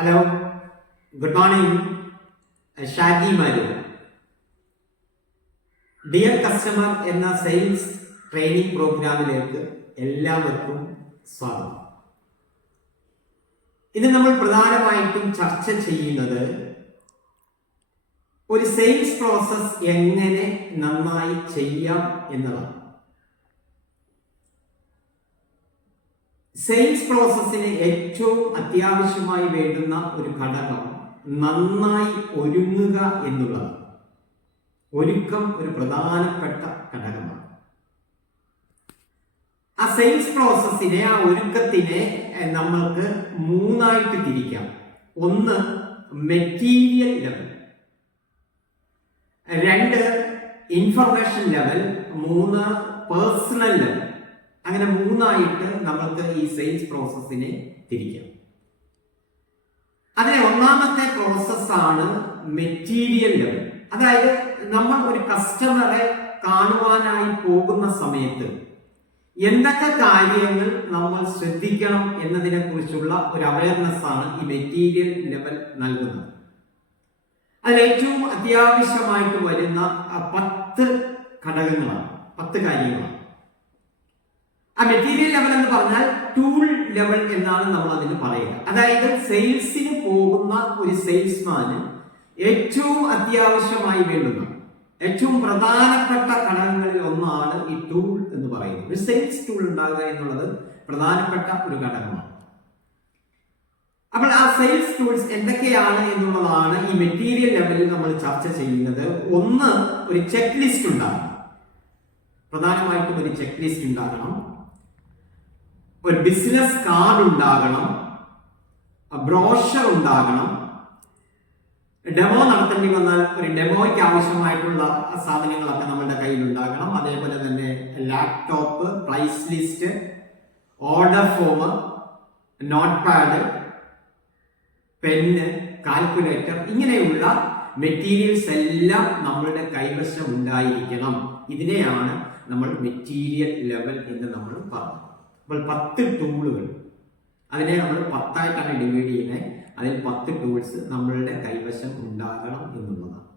Hello, good morning. Shaji Maru. Dear customer എന്ന sales training പ്രോഗ്രാമിലേക്ക് എല്ലാവർക്കും സ്വാഗതം. ഇന്ന് നമ്മൾ പ്രധാനമായിട്ടും ചർച്ച ചെയ്യുന്നത് ഒരു സെയിൽസ് പ്രോസസ് എങ്ങനെ നന്നായി ചെയ്യാം എന്നതാണ്. സെയിൽസ് പ്രോസസ്സിന് ഏറ്റവും അത്യാവശ്യമായി വേണ്ടുന്ന ഒരു ഘടകം നന്നായി ഒരുങ്ങുക എന്നുള്ളതാണ്. ഒരുക്കം ഒരു പ്രധാനപ്പെട്ട ഘടകമാണ്. ആ സെയിൽസ് പ്രോസസ്സിനെ, ആ ഒരുക്കത്തിനെ നമ്മൾക്ക് മൂന്നായിട്ട് തിരിക്കാം. ഒന്ന് മെറ്റീരിയൽ ലെവൽ, രണ്ട് ഇൻഫർമേഷൻ ലെവൽ, മൂന്ന് പേഴ്സണൽ ലെവൽ. അങ്ങനെ മൂന്നായിട്ട് നമ്മൾക്ക് ഈ സെയിൽസ് പ്രോസസ്സിനെ തിരിക്കാം. അതിലെ ഒന്നാമത്തെ പ്രോസസ്സാണ് മെറ്റീരിയൽ ലെവൽ. അതായത് നമ്മൾ ഒരു കസ്റ്റമറെ കാണുവാനായി പോകുന്ന സമയത്ത് എന്തൊക്കെ കാര്യങ്ങൾ നമ്മൾ ശ്രദ്ധിക്കണം എന്നതിനെ കുറിച്ചുള്ള ഒരു അവയർനെസ് ആണ് ഈ മെറ്റീരിയൽ ലെവൽ നൽകുന്നത്. അതിൽ ഏറ്റവും അത്യാവശ്യമായിട്ട് വരുന്ന 10 ഘടകങ്ങളാണ്, 10 കാര്യങ്ങളാണ്. ആ മെറ്റീരിയൽ ലെവൽ എന്ന് പറഞ്ഞാൽ ടൂൾ ലെവൽ എന്നാണ് നമ്മൾ അതിന് പറയുക. അതായത് സെയിൽസിന് പോകുന്ന ഒരു സെയിൽസ്മാന് ഏറ്റവും അത്യാവശ്യമായി വേണ്ടുന്ന, ഏറ്റവും പ്രധാനപ്പെട്ട ഘടകങ്ങളിൽ ഒന്നാണ് ഈ ടൂൾ എന്ന് പറയുന്നത്. ഒരു സെയിൽസ് ടൂൾ ഉണ്ടാകുക എന്നുള്ളത് പ്രധാനപ്പെട്ട ഒരു ഘടകമാണ്. അപ്പോൾ ആ സെയിൽസ് ടൂൾസ് എന്തൊക്കെയാണ് എന്നുള്ളതാണ് ഈ മെറ്റീരിയൽ ലെവലിൽ നമ്മൾ ചർച്ച ചെയ്യുന്നത്. ഒന്ന്, ഒരു ചെക്ക് ലിസ്റ്റ് ഉണ്ടാകണം. പ്രധാനമായിട്ടും ഒരു ചെക്ക് ലിസ്റ്റ് ഉണ്ടാകണം. ഒരു ബിസിനസ് കാർഡ് ഉണ്ടാകണം. ബ്രോഷർ ഉണ്ടാകണം. ഡെമോ നടത്തേണ്ടി വന്നാൽ ഒരു ഡെമോയ്ക്ക് ആവശ്യമായിട്ടുള്ള സാധനങ്ങളൊക്കെ നമ്മളുടെ കയ്യിൽ ഉണ്ടാകണം. അതേപോലെ തന്നെ laptop, price list, order form, note pad, pen, calculator, ഇങ്ങനെയുള്ള മെറ്റീരിയൽസ് എല്ലാം നമ്മളുടെ കൈവശം ഉണ്ടായിരിക്കണം. ഇതിനെയാണ് നമ്മൾ മെറ്റീരിയൽ ലെവൽ എന്ന് നമ്മൾ പറഞ്ഞത്. അപ്പോൾ 10 ടൂളുകൾ, അതിനെ നമ്മൾ 10 ആയിട്ടാണ് ഡിവൈഡ് ചെയ്യുന്നത്. അതിൽ 10 ടൂൾസ് നമ്മളുടെ കൈവശം ഉണ്ടാകണം എന്നുള്ളതാണ്.